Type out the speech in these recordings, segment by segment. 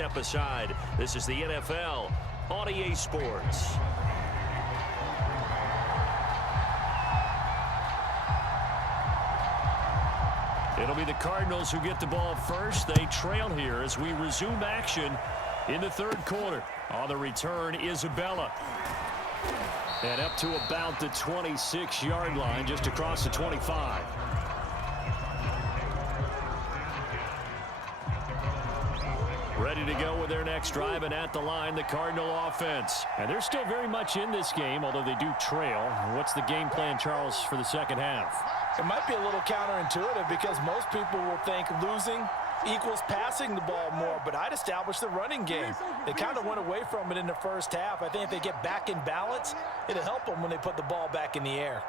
step aside. This is the NFL on EA Sports. It'll be the Cardinals who get the ball first. They trail here as we resume action in the third quarter. On the return, Isabella. And up to about the 26-yard line, just across the 25. Ready to go with their next drive, and at the line, the Cardinal offense. And they're still very much in this game, although they do trail. What's the game plan, Charles, for the second half? It might be a little counterintuitive because most people will think losing equals passing the ball more, but I'd establish the running game. They kind of went away from it in the first half. I think if they get back in balance, it'll help them when they put the ball back in the air.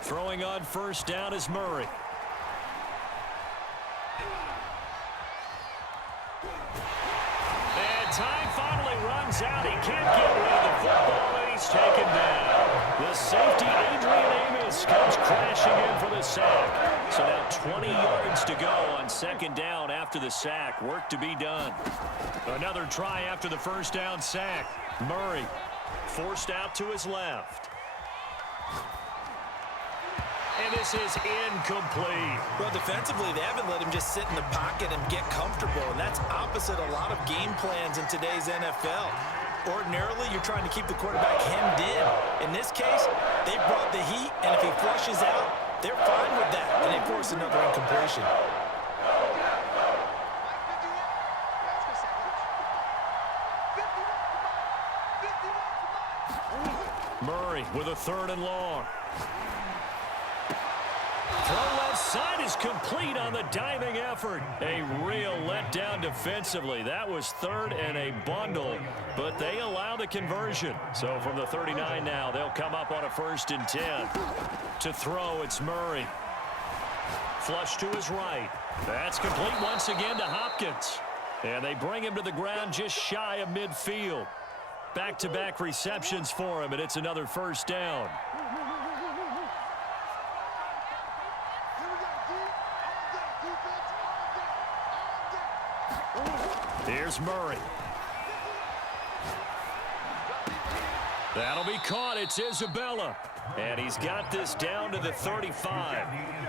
Throwing on first down is Murray. And time finally runs out. He can't get rid of the football, and he's taken down. The safety, Adrian Amos, comes crashing in for the sack. So now 20 yards to go on second down after the sack. Work to be done. Another try after the first down sack. Murray forced out to his left. And this is incomplete. Well, defensively, they haven't let him just sit in the pocket and get comfortable, and that's opposite a lot of game plans in today's NFL. Ordinarily, you're trying to keep the quarterback hemmed in. In this case, they brought the heat, and if he flushes out, they're fine with that, and they force another incompletion. Murray with a third and long. Throw left side is complete on the diving effort. A real letdown defensively. That was third and a bundle, but they allow the conversion. So from the 39 now, they'll come up on a 1st and 10. To throw, it's Murray. Flush to his right. That's complete once again to Hopkins. And they bring him to the ground just shy of midfield. Back-to-back receptions for him, and it's another first down. Here's Murray. That'll be caught. It's Isabella. And he's got this down to the 35.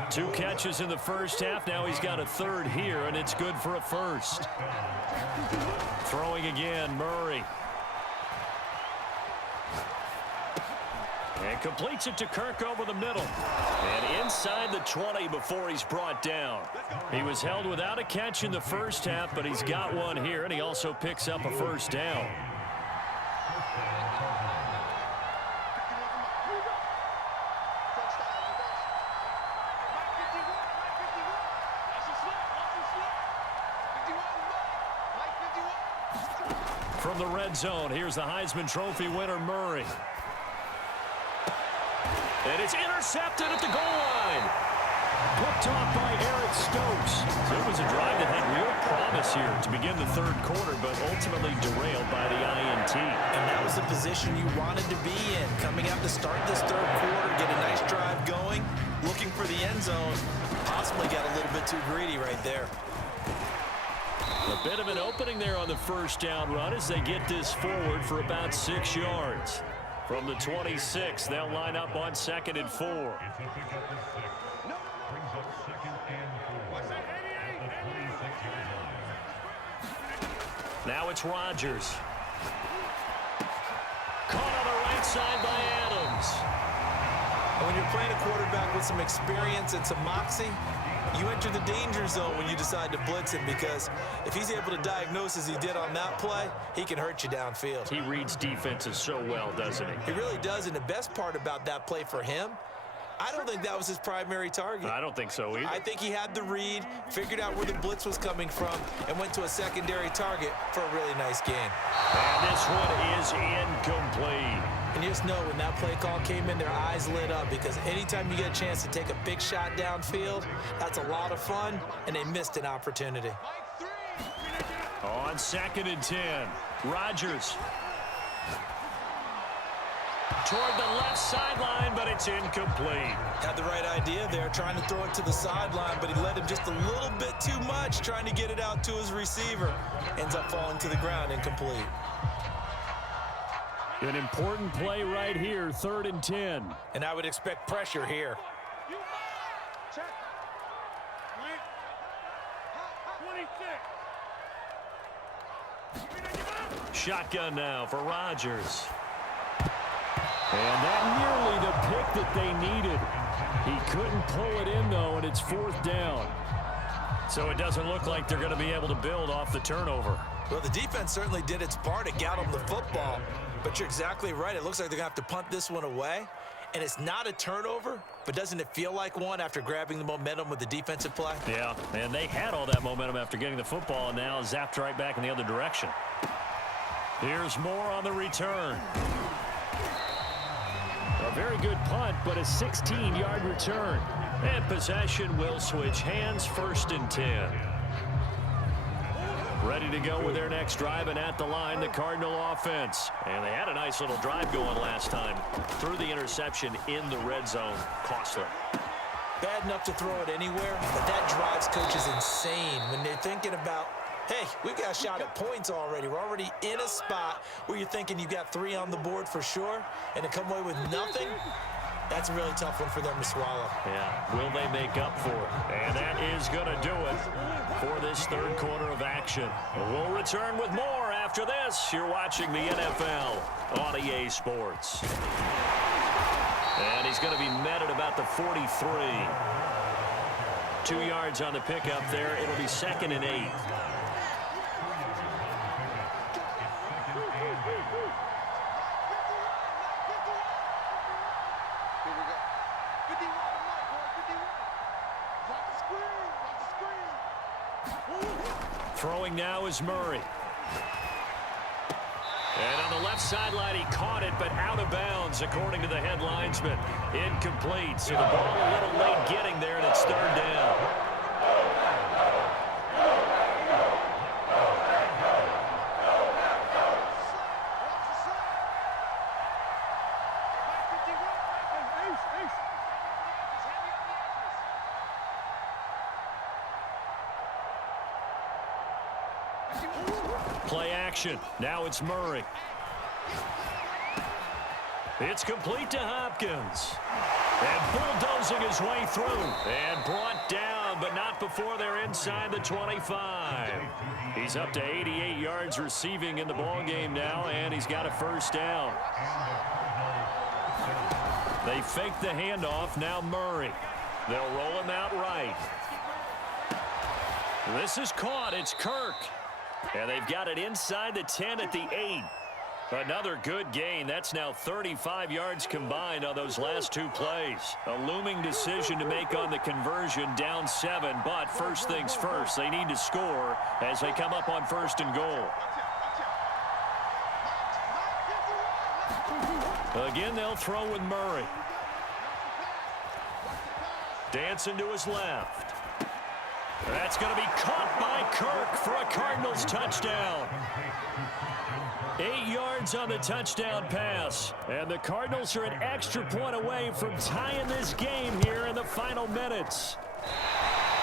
2 catches in the first half. Now he's got a third here, and it's good for a first. Throwing again, Murray. And completes it to Kirk over the middle. And inside the 20 before he's brought down. He was held without a catch in the first half, but he's got one here, and he also picks up a first down. From the red zone, here's the Heisman Trophy winner, Murray. And it's intercepted at the goal line. Picked off by Eric Stokes. It was a drive that had real promise here to begin the third quarter, but ultimately derailed by the INT. And that was the position you wanted to be in. Coming out to start this third quarter, get a nice drive going, looking for the end zone. Possibly got a little bit too greedy right there. A bit of an opening there on the first down run as they get this forward for about 6 yards. From the 26, they'll line up on 2nd and 4. Now it's Rodgers. Caught on the right side by Adams. When you're playing a quarterback with some experience and some moxie, you enter the danger zone when you decide to blitz him, because if he's able to diagnose as he did on that play, he can hurt you downfield. He reads defenses so well, doesn't he? He really does, and the best part about that play for him, I don't think that was his primary target. I don't think so either. I think he had the read, figured out where the blitz was coming from, and went to a secondary target for a really nice game. And this one is incomplete. And you just know when that play call came in, their eyes lit up, because anytime you get a chance to take a big shot downfield, that's a lot of fun, and they missed an opportunity. On 2nd and 10, Rodgers. Toward the left sideline, but it's incomplete. Had the right idea there, trying to throw it to the sideline, but he led him just a little bit too much, trying to get it out to his receiver. Ends up falling to the ground, incomplete. An important play right here, 3rd and 10. And I would expect pressure here. Shotgun now for Rodgers. And that nearly the pick that they needed. He couldn't pull it in, though, and it's 4th down. So it doesn't look like they're going to be able to build off the turnover. Well, the defense certainly did its part to get them the football. But you're exactly right. It looks like they're going to have to punt this one away. And it's not a turnover, but doesn't it feel like one after grabbing the momentum with the defensive play? Yeah, and they had all that momentum after getting the football, and now zapped right back in the other direction. Here's more on the return. A very good punt, but a 16-yard return. And possession will switch hands, 1st and 10. Ready to go with their next drive, and at the line, the Cardinal offense. And they had a nice little drive going last time. Threw the interception in the red zone. Costly. Bad enough to throw it anywhere, but that drives coaches insane when they're thinking about, hey, we've got a shot at points already. We're already in a spot where you're thinking you got 3 on the board for sure, and to come away with nothing, that's a really tough one for them to swallow. Yeah, will they make up for it? And that is going to do it for this 3rd quarter of action. We'll return with more after this. You're watching the NFL on EA Sports. And he's going to be met at about the 43. 2 yards on the pickup there. It'll be 2nd and 8. Throwing now is Murray. And on the left sideline, he caught it, but out of bounds, according to the head linesman. Incomplete. So the ball a little late getting there, and it's 3rd down. Play action. Now it's Murray. It's complete to Hopkins. And bulldozing his way through. And brought down, but not before they're inside the 25. He's up to 88 yards receiving in the ballgame now, and he's got a 1st down. They fake the handoff. Now Murray. They'll roll him out right. This is caught. It's Kirk. And they've got it inside the 10 at the 8. Another good gain. That's now 35 yards combined on those last 2 plays. A looming decision to make on the conversion, down 7. But first things first, they need to score as they come up on 1st and goal. Again, they'll throw with Murray. Dancing to his left. That's going to be caught by Kirk for a Cardinals touchdown. 8 yards on the touchdown pass. And the Cardinals are an extra point away from tying this game here in the final minutes.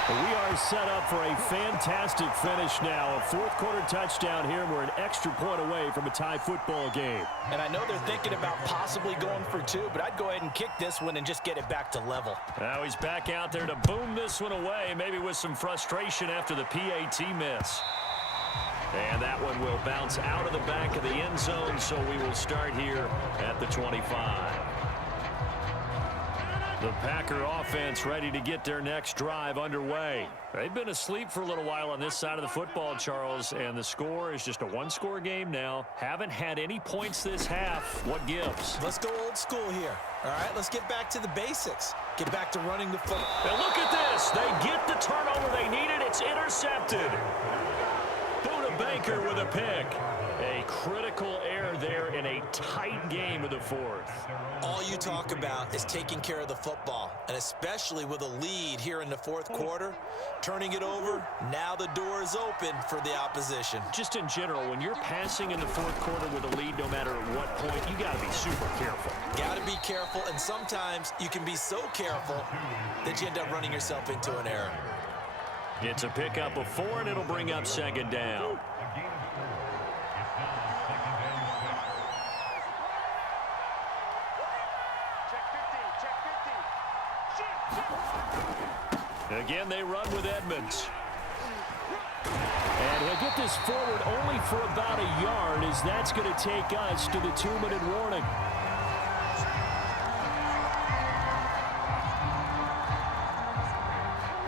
We are set up for a fantastic finish now. A 4th quarter touchdown here. We're an extra point away from a tie football game. And I know they're thinking about possibly going for 2, but I'd go ahead and kick this one and just get it back to level. Now he's back out there to boom this one away, maybe with some frustration after the PAT miss. And that one will bounce out of the back of the end zone, so we will start here at the 25. The Packer offense ready to get their next drive underway. They've been asleep for a little while on this side of the football, Charles, and the score is just a 1-score game now. Haven't had any points this half. What gives? Let's go old school here. All right, let's get back to the basics. Get back to running the football. And look at this. They get the turnover they needed. It's intercepted. Booted the banker with a pick. A critical error there in a tight game of the fourth. All you talk about is taking care of the football, and especially with a lead here in the fourth quarter, turning it over, now the door is open for the opposition. Just in general, when you're passing in the fourth quarter with a lead, no matter at what point, you got to be super careful. Got to be careful, and sometimes you can be so careful that you end up running yourself into an error. It's a pickup of 4, and it'll bring up second down. Again, they run with Edmonds. And he'll get this forward only for about a yard, as that's going to take us to the 2-minute warning.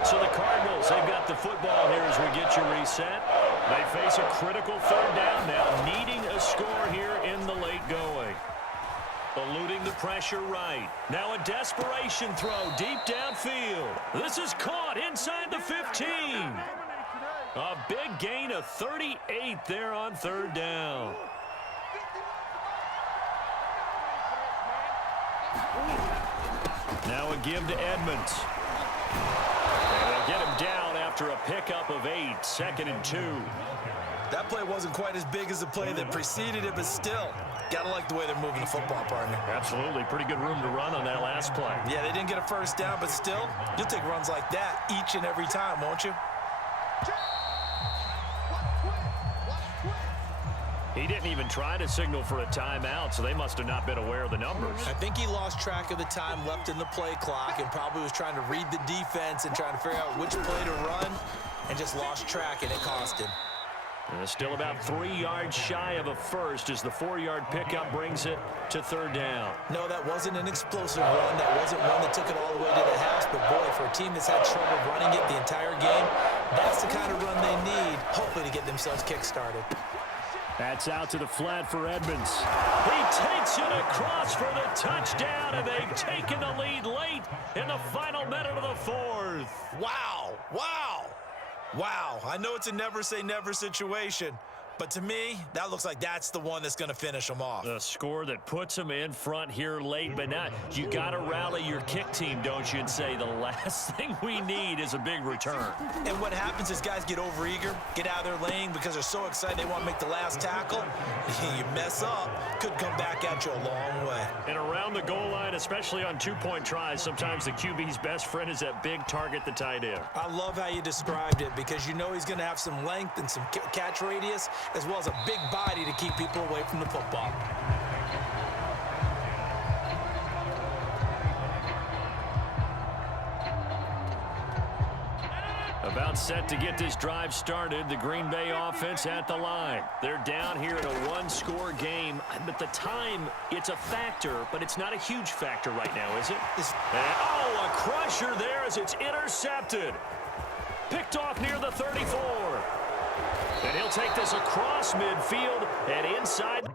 So the Cardinals, they've got the football here as we get you reset. They face a critical third down now, needing a score here in the late going. Eluding the pressure right. Now a desperation throw deep downfield. This is caught inside the 15. A big gain of 38 there on third down. Now a give to Edmonds. And they'll get him down after a pickup of 8, 2nd and 2. That play wasn't quite as big as the play that preceded it, but still, gotta like the way they're moving the football, partner. Absolutely. Pretty good room to run on that last play. Yeah, they didn't get a first down, but still, you'll take runs like that each and every time, won't you? He didn't even try to signal for a timeout, so they must have not been aware of the numbers. I think he lost track of the time left in the play clock and probably was trying to read the defense and trying to figure out which play to run and just lost track, and it cost him. Still about 3 yards shy of a first as the 4-yard pickup brings it to third down. No, that wasn't an explosive run. That wasn't one that took it all the way to the house. But, boy, for a team that's had trouble running it the entire game, that's the kind of run they need, hopefully, to get themselves kick-started. That's out to the flat for Edmonds. He takes it across for the touchdown, and they've taken the lead late in the final minute of the fourth. Wow. Wow. Wow. I know it's a never-say-never situation, but to me, that looks like that's the one that's going to finish them off. A score that puts them in front here late, but now you got to rally your kick team, don't you, and say the last thing we need is a big return. And what happens is guys get overeager, get out of their lane because they're so excited they want to make the last tackle. You mess up, could come back at you a long way. And around the goal line, especially on 2-point tries, sometimes the QB's best friend is that big target, the tight end. I love how you described it because you know he's going to have some length and some catch radius, as well as a big body to keep people away from the football. About set to get this drive started, the Green Bay offense at the line. They're down here in a 1-score game, but the time, it's a factor, but it's not a huge factor right now, is it? A crusher there as it's intercepted. Picked off near the 34. And he'll take this across midfield and inside.